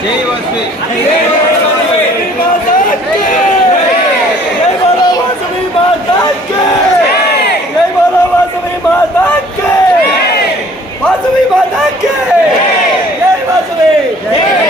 జై వాజ్పేయి వాసవి మాతాకి జై వాసవి జై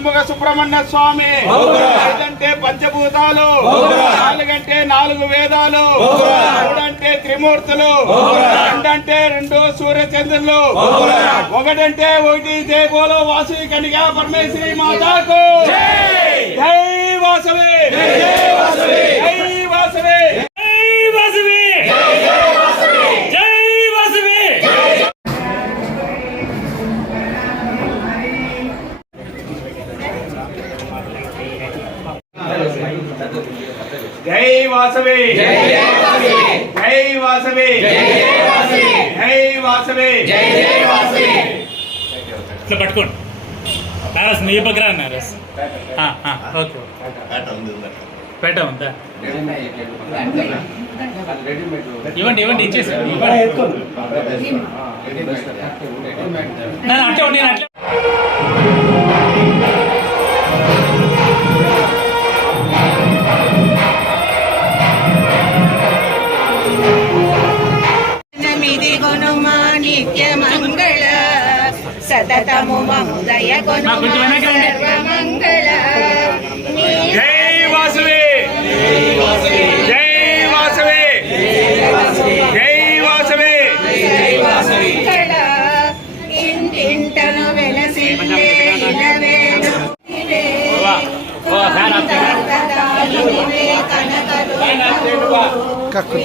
షణ్ముఖ సుబ్రహ్మణ్య స్వామి. ఐదంటే పంచభూతాలు. నాలుగంటే నాలుగు వేదాలు. మూడంటే త్రిమూర్తులు. రెండంటే రెండు సూర్య చంద్రులు ఒకటంటే ఒకటి జై బోలో వాసవి కనిగా పరమేశ్వరి మాతాకు. జై వాసవి. జై వాసవి. వాసవి. జై వాసవి. జై వాసవి. ఇట్లా పట్టుకోండి. నారస్ మీ పక్కన నారస్. ఓకే. పేట ఉందా ఇవ్వండి ఇవ్వండి ఇచ్చేసి. ఇవ్వండి. నేను అట్లా నేను అట్లా సతతము మము దయకొను సర్వమంగళ. జై వాసువే. జై వాసువే. జై వాసువే. ఇంటింటను వెలసిందే ఇలవేను కక్కుడు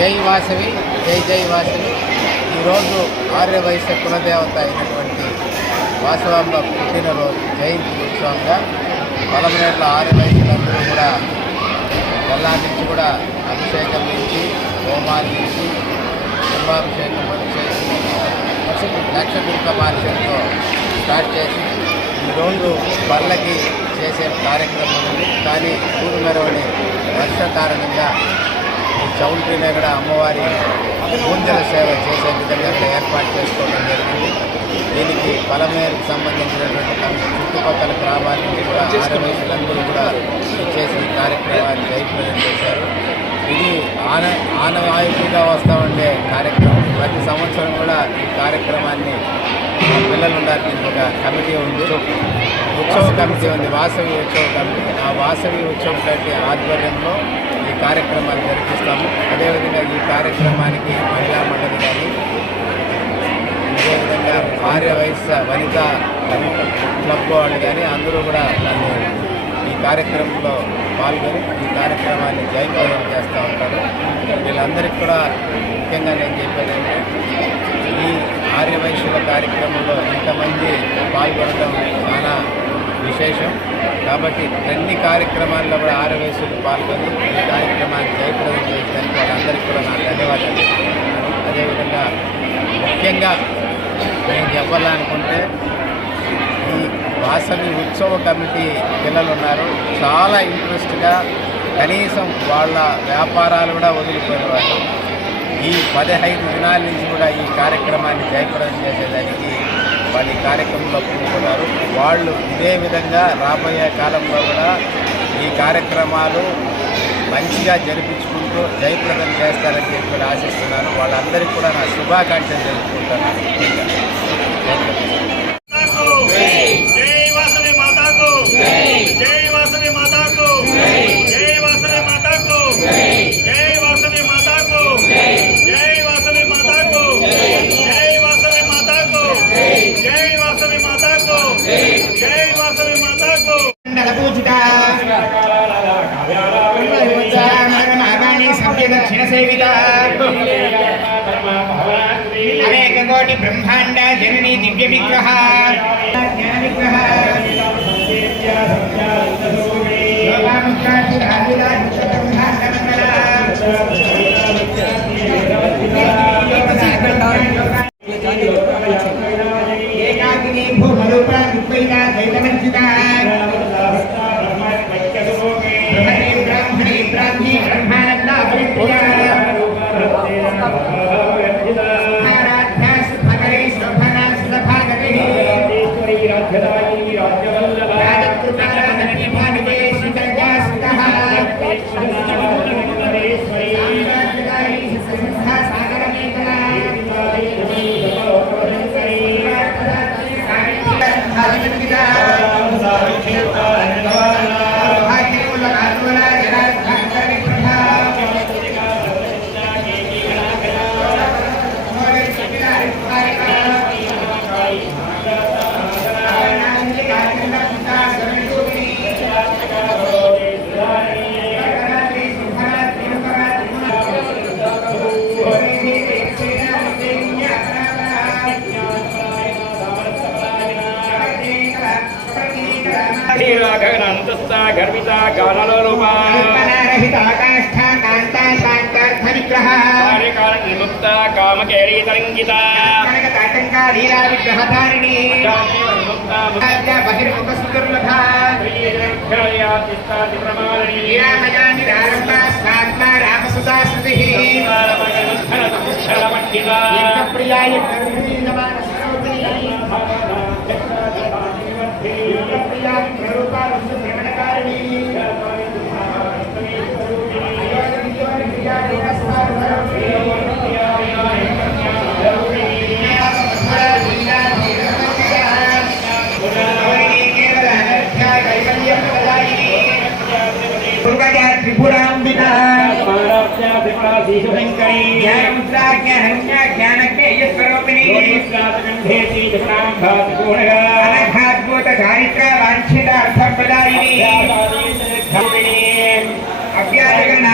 జై వాసవి జై జై వాసవి. ఈరోజు ఆర్య కులదేవత అయినటువంటి వాసవాంబ పుట్టినరోజు జయంతి ఉత్సవంగా పొలమనేట్ల ఆర్యవైశ్యులందరూ కూడా బెల్లా నుంచి కూడా అభిషేకం నుంచి హోమాల నుంచి కుంభాభిషేకం చేసి లక్ష దుర్గ మార్షంతో స్టార్ట్ చేసి ఈరోజు బళ్ళకి చేసే కార్యక్రమం ఉంది. కానీ ఊరు మెరవని వర్ష కారణంగా చౌల్ట్రీలో కూడా అమ్మవారి పూజల సేవ చేసే విధంగా ఏర్పాటు చేసుకోవడం జరిగింది. దీనికి బలమేరకు సంబంధించినటువంటి చుట్టుపక్కల గ్రామాల నుంచి కూడా ఆరవేసులందరూ కూడా చేసిన ఈ కార్యక్రమాన్ని జయప్రదం చేశారు. ఇది ఆన ఆనవాయితీగా వస్తూ ఉండే కార్యక్రమం. ప్రతి సంవత్సరం కూడా ఈ కార్యక్రమాన్ని పిల్లలు ఉండడానికి ఒక కమిటీ ఉంది. ఉత్సవ కమిటీ ఉంది. వాసవి ఉత్సవ కమిటీ. ఆ వాసవి ఉత్సవం కమిటీ ఆధ్వర్యంలో కార్యక్రమాలు జరిపిస్తాము. అదేవిధంగా ఈ కార్యక్రమానికి మహిళా మండలి కానీ అదేవిధంగా ఆర్య వయస్సు వనిత క్లబ్ వాళ్ళు కానీ అందరూ కూడా నన్ను ఈ కార్యక్రమంలో పాల్గొని ఈ కార్యక్రమాన్ని జయప్రదం చేస్తూ ఉంటారు. వీళ్ళందరికీ కూడా ముఖ్యంగా నేను చెప్పేది ఏంటంటే ఈ ఆర్యవైశ్యుల కార్యక్రమంలో ఇంతమంది పాల్గొనడం చాలా విశేషం. కాబట్టి అన్ని కార్యక్రమాల్లో కూడా ఆర్యవైశ్యులు పాల్గొని ఈ కార్యక్రమాన్ని జయప్రదం చేసేందుకు వాళ్ళందరికీ కూడా నా ధన్యవాదాలు. అదేవిధంగా ముఖ్యంగా నేను చెప్పాలనుకుంటే ఈ వాసవి ఉత్సవ కమిటీ పిల్లలు ఉన్నారు. చాలా ఇంట్రెస్ట్గా కనీసం వాళ్ళ వ్యాపారాలు కూడా వదిలిపోయిన వాళ్ళు. ఈ పదహైదు దినాల నుంచి కూడా ఈ కార్యక్రమాన్ని జయప్రదం చేసేదానికి వాళ్ళు ఈ కార్యక్రమంలో పూనుకున్నారు వాళ్ళు ఇదే విధంగా రాబోయే కాలంలో కూడా ఈ కార్యక్రమాలు మంచిగా జరిపించుకుంటూ జయప్రదం చేస్తారని చెప్పి కూడా ఆశిస్తున్నాను. వాళ్ళందరికీ కూడా నా శుభాకాంక్షలు తెలుపుకుంటున్నాను. క్షీరా గగనంతస్థ గర్విత గమనలోపా విముక్త కామకేరీ తరంగిత ప్రియాయ शिशुभयङ्करी ज्ञानमुद्राज्ञानज्ञानज्ञेयस्वरूपिणी अनघाद्भूतधारित्रा वाञ्छितार्थप्रदायिनी अभ्यासगणा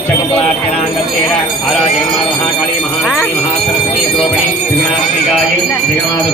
లక్షకుంపలార్చనాంగేన ఆరాజయమా మహాకాళీ మహాలక్ష్మీ మహాసరస్వతి ద్రోపిణి త్రిగుణాత్మికాయ త్రిగుణాద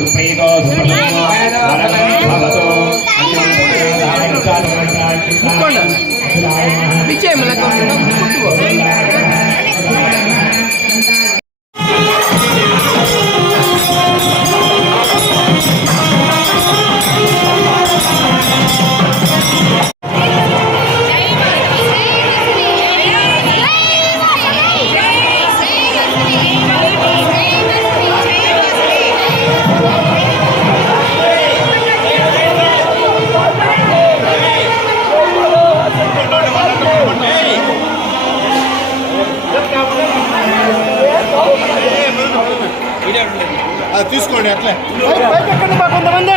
సుప్రీతో అట్లే. వరదనే భవతో తీసుకోండి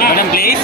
మేడం ప్లీజ్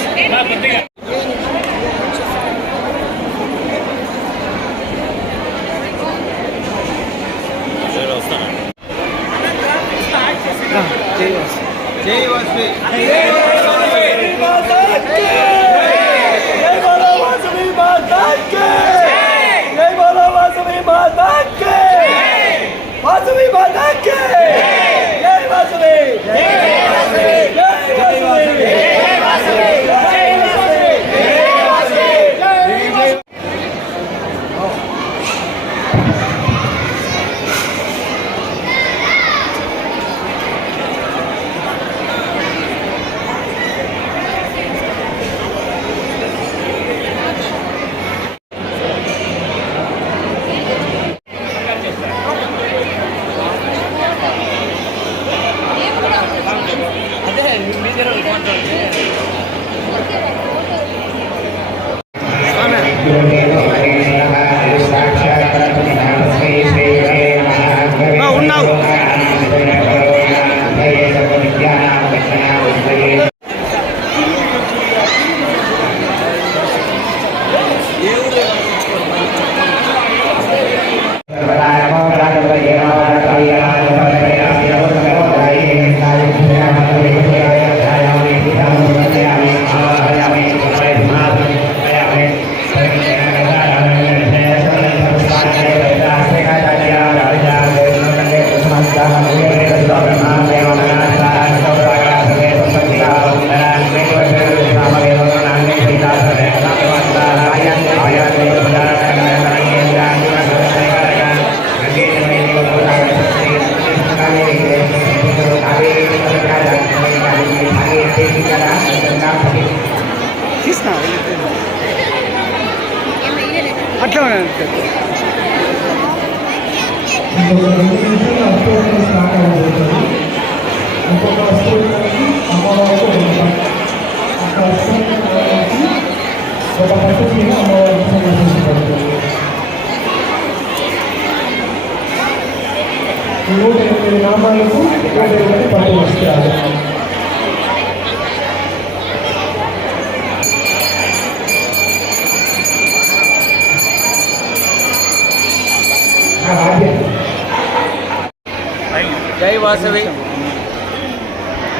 జై వాసవి.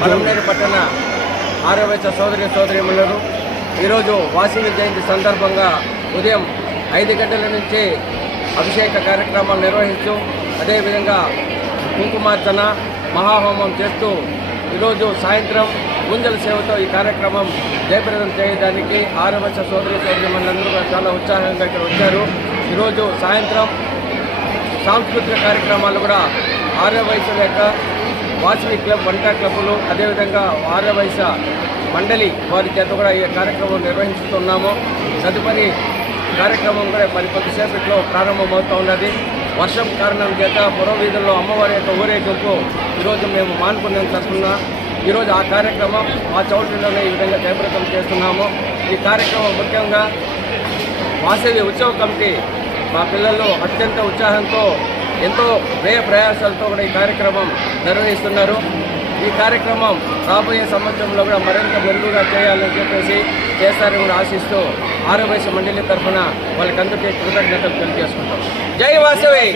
పలంనేరు పట్టణ ఆరోగ్య సోదరి సోదరిమణులు. ఈరోజు వాసవి జయంతి సందర్భంగా ఉదయం ఐదు గంటల నుంచి అభిషేక కార్యక్రమాలు నిర్వహిస్తూ అదేవిధంగా కుంకుమార్చన మహాహోమం చేస్తూ ఈరోజు సాయంత్రం గుంజల సేవతో ఈ కార్యక్రమం జయప్రదం చేయడానికి ఆరోగ్య సోదరి సోదరి మనందరూ చాలా ఉత్సాహంగా ఇక్కడ వచ్చారు. ఈరోజు సాయంత్రం సాంస్కృతిక కార్యక్రమాలు కూడా ఆర్య వయసుల యొక్క వాసవి క్లబ్ వంట క్లబ్బులు అదేవిధంగా ఆర్య వయస మండలి వారి చేత కూడా ఈ కార్యక్రమం నిర్వహిస్తున్నాము. తదుపరి కార్యక్రమం కూడా మరి కొద్దిసేపట్లో ప్రారంభమవుతూ ఉన్నది. వర్షం కారణం చేత పురవీధుల్లో అమ్మవారి యొక్క ఊరేగింపు ఈరోజు మేము మానుకున్నంత తరఫున. ఈరోజు ఆ కార్యక్రమం ఆ చౌట్రీలోనే ఈ విధంగా జయప్రదం చేస్తున్నాము. ఈ కార్యక్రమం ముఖ్యంగా వాసవి ఉత్సవ కమిటీ మా పిల్లలు అత్యంత ఉత్సాహంతో ఎంతో వ్యయ ప్రయాసాలతో కూడా ఈ కార్యక్రమం నిర్వహిస్తున్నారు. ఈ కార్యక్రమం రాబోయే సంవత్సరంలో కూడా మరింత మెరుగుగా చేయాలని చెప్పేసి చేస్తారని కూడా ఆశిస్తూ ఆరోగ్య మండలి తరఫున వాళ్ళకందరికీ కృతజ్ఞతలు తెలియజేసుకుంటాం. జై వాసవి!